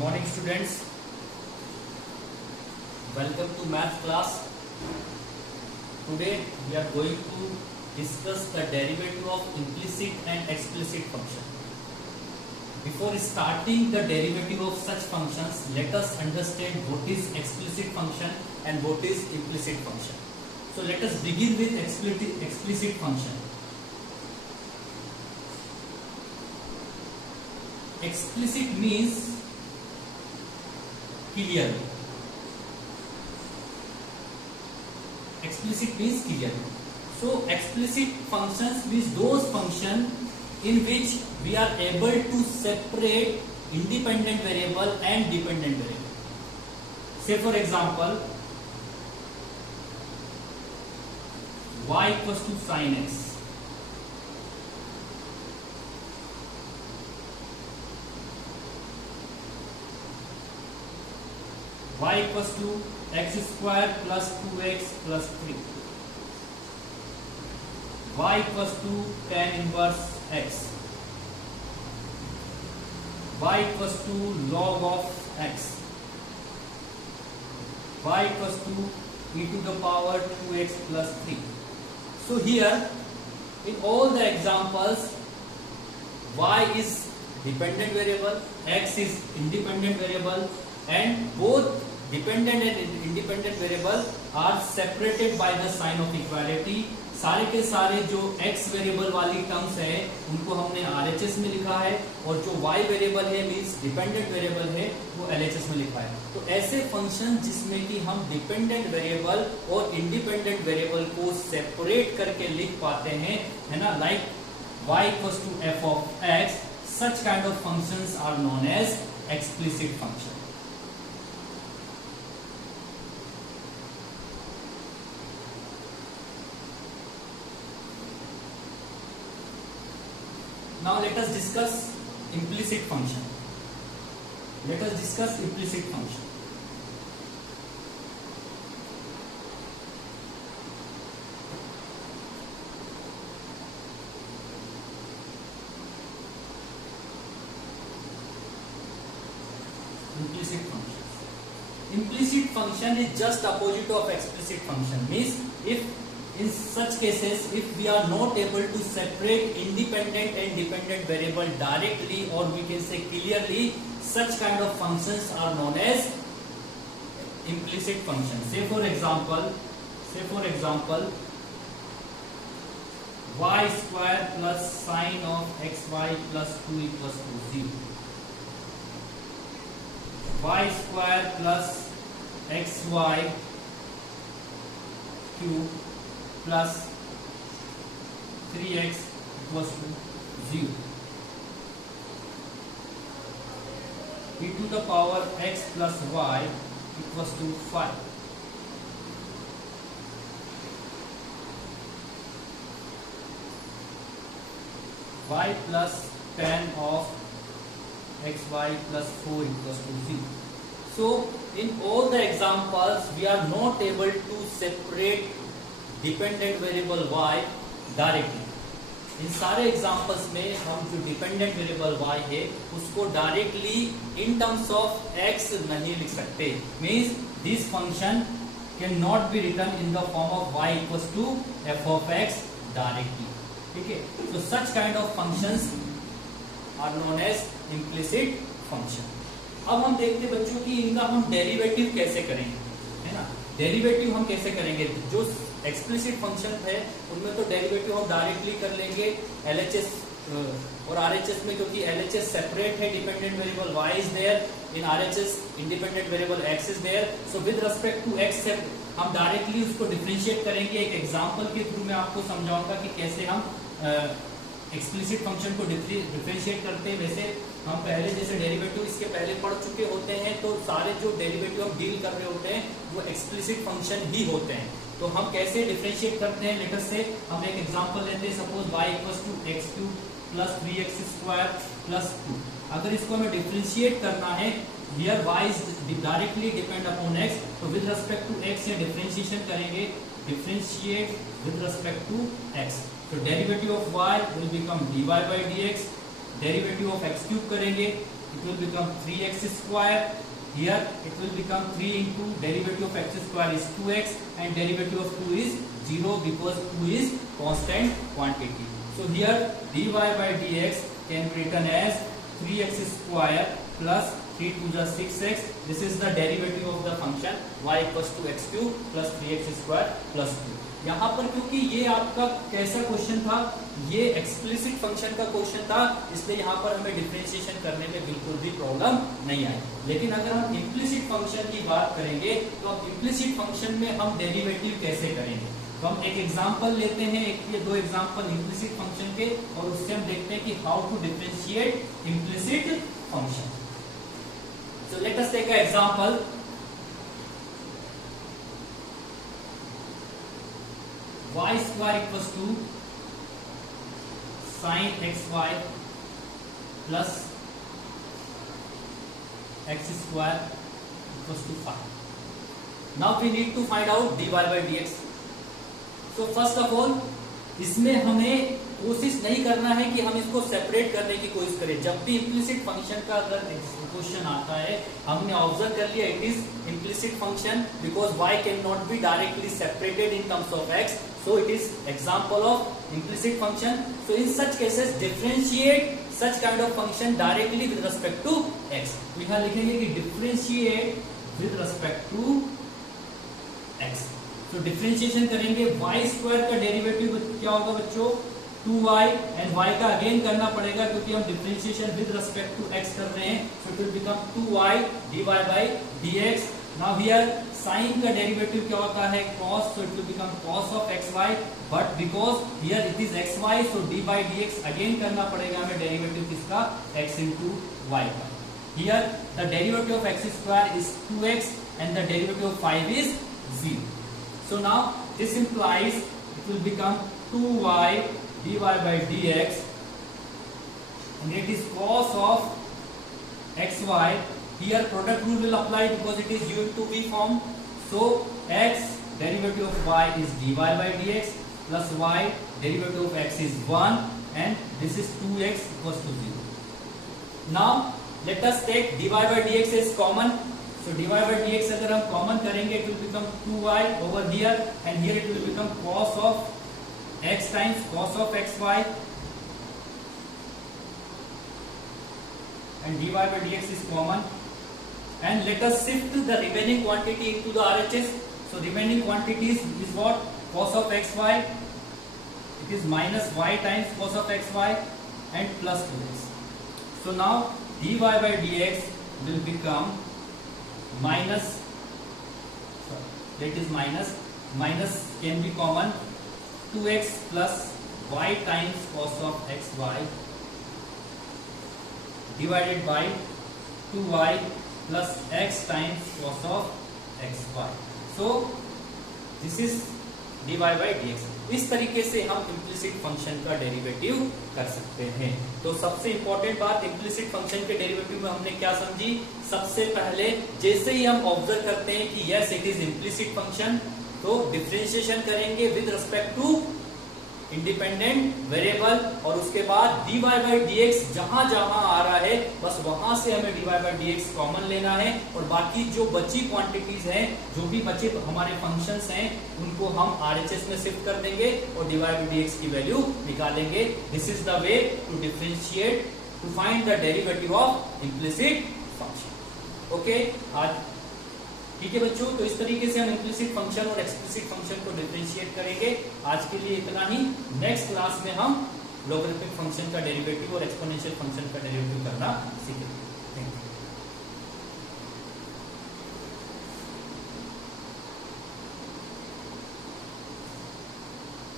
Morning students, welcome to math class. Today we are going to discuss the derivative of implicit and explicit function. Before starting the derivative of such functions, let us understand what is explicit function and what is implicit function. So let us begin with explicit function. Explicit means clear. Explicit means clear. So explicit functions means those functions in which we are able to separate independent variable and dependent variable. Say for example, y equals to sin x. Y equals to x square plus 2x plus 3. Y equals to tan inverse x. Y equals to log of x. Y equals to e to the power 2x plus 3. So here, in all the examples, y is dependent variable, x is independent variable, and both dependent and independent variable are separated by the sign of equality. सारे के सारे जो x variable वाली टर्म्स है उनको हमने RHS में लिखा है और जो y वेरिएबल है मींस डिपेंडेंट वेरिएबल है वो LHS में लिखा है. तो ऐसे फंक्शन जिसमें कि हम डिपेंडेंट वेरिएबल और इंडिपेंडेंट वेरिएबल को सेपरेट करके लिख पाते हैं, है ना, like y equals to f of x, such kind of functions are known as explicit function. Now let us discuss implicit function. Let us discuss implicit function. Implicit function. Implicit function is just opposite of explicit function. Means if in such cases, if we are not able to separate independent and dependent variable directly, or we can say clearly, such kind of functions are known as implicit function. Say for example, y square plus sine of xy plus 2 equals to 0. Y square plus xy cube plus 3x equals to 0. E to the power x plus y equals to 5. Y plus tan of xy plus 4 equals to 0. So in all the examples we are not able to separate dependent variable y directly. इन सारे examples में हम जो dependent variable y है उसको directly in terms of x नहीं लिख सकते. Means this function can not be written in the form of y equals to f of x directly. ठीक है. So such kind of functions are known as implicit function. अब हम देखते हैं बच्चों कि इनका हम डेरिवेटिव कैसे करेंगे, है ना. डेरिवेटिव हम कैसे करेंगे? जो एक्सप्लिसिट फंक्शन है उनमें तो डेरिवेटिव हम डायरेक्टली कर लेंगे LHS और RHS में, क्योंकि LHS सेपरेट है, dependent variable y is there, in RHS independent variable x is there. So with respect to x हम डायरेक्टली उसको डिफरेंशिएट करेंगे. एक एग्जांपल के थ्रू मैं आपको समझाऊंगा कि कैसे हम एक्सप्लिसिट फंक्शन को डिफरेंशिएट करते हैं. वैसे हम पहले जैसे डेरिवेटिव इसके पहले पढ़ चुके होते हैं, तो सारे जो डेरिवेटिव हम डील कर रहे होते हैं वो एक्सप्लिसिट फंक्शन ही होते हैं. तो हम कैसे डिफरेंशिएट करते हैं, लेट अस से हम एक एग्जांपल लेते हैं. Suppose y equals to x cube plus 3x square plus 2. अगर इसको हमें डिफरेंशिएट करना है, here y is directly depend upon x, तो विद रिस्पेक्ट टू x से डिफरेंशिएशन करेंगे, differentiate with respect to x. तो derivative of y will become dy by dx. Derivative of x cube करेंगे it will become 3x square. Here it will become 3 into derivative of x square is 2x and derivative of 2 is 0 because 2 is constant quantity. So here dy by dx can be written as 3x square plus 3 to the 6x. This is the derivative of the function y equals to x cube plus 3x square plus 2. यहाँ पर क्योंकि ये आपका कैसा क्वेश्चन था, ये explicit function का क्वेश्चन था, इसलिए यहाँ पर हमें डिफरेंशिएशन करने में बिल्कुल भी प्रॉब्लम नहीं आई. लेकिन अगर हम इम्प्लिसिट फंक्शन की बात करेंगे तो अब इम्प्लिसिट फंक्शन में हम डेरिवेटिव कैसे करेंगे. तो हम एक एग्जांपल लेते हैं, एक ये दो एग्जांपल इम्प्लिसिट फंक्शन के, और उससे हम देखते हैं कि how to differentiate implicit function. So let us take a example. y square equals to sin xy plus x square equals to 5. Now we need to find out dy by dx. So first of all, इसमें हमें कोशिश नहीं करना है कि हम इसको सेपरेट करने की कोशिश करें. जब भी इम्प्लिसिट फंक्शन का अगर क्वेश्चन आता है, हमने ऑब्जर्व कर लिया it is implicit function because y can not be directly separated in terms of x. So it is example of implicit function. So in such cases differentiate such kind of function directly with respect to x. तो यहाँ लिखेंगे कि differentiate with respect to x. तो differentiation करेंगे, y square का derivative क्या होगा बच्चों 2y एंड y का अगेन करना पड़ेगा क्योंकि हम differentiation with respect to x कर रहे हैं. So it will become 2y dy by dx. Now here sine का डेरिवेटिव क्या होता है cos, so it will become cos of xy, but because here it is xy so d by dx again करना पड़ेगा हमें डेरिवेटिव किसका x into y का. Here the derivative of x square is 2x and the derivative of 5 is 0. So now this implies it will become 2y dy by dx and it is cos of xy. Here product rule will apply because it is u into v form. So x derivative of y is dy by dx plus y derivative of x is 1 and this is 2x equals to 0. Now let us take dy by dx as common. So dy by dx अगर हम कॉमन करेंगे it will become 2y over here and here it will become cos of x times cos of xy and dy by dx is common. And let us shift the remaining quantity into the RHS. So remaining quantities is what? Cos of xy. It is minus y times cos of xy and plus 2x. So now dy by dx will become minus. That is minus can be common 2x plus y times cos of xy divided by 2y plus x times cos of xy. So this is dy by dx. इस तरीके से हम implicit function का डेरिवेटिव कर सकते हैं. तो सबसे इंपॉर्टेंट बात इम्प्लिसिट फंक्शन के डेरिवेटिव में हमने क्या समझी, सबसे पहले जैसे ही हम ऑब्जर्व करते हैं कि yes it is implicit function तो डिफरेंशिएशन करेंगे with respect to independent variable और उसके बाद dy by dx जहां जहां आ रहा है बस वहां से हमें dy by dx कॉमन लेना है और बाकी जो बची क्वांटिटीज हैं, जो भी बचे हमारे फंक्शंस हैं उनको हम RHS में शिफ्ट कर देंगे और dy by dx की वैल्यू निकालेंगे. This is the way to differentiate to find the derivative of implicit function. Okay आज ठीक है बच्चों. तो इस तरीके से हम इम्प्लिसिट फंक्शन और एक्सप्लिसिट फंक्शन को डिफरेंशिएट करेंगे. आज के लिए इतना ही. नेक्स्ट क्लास में हम लॉगरिथमिक फंक्शन का डेरिवेटिव और एक्सपोनेंशियल फंक्शन का डेरिवेटिव करना सीखेंगे. Thank you.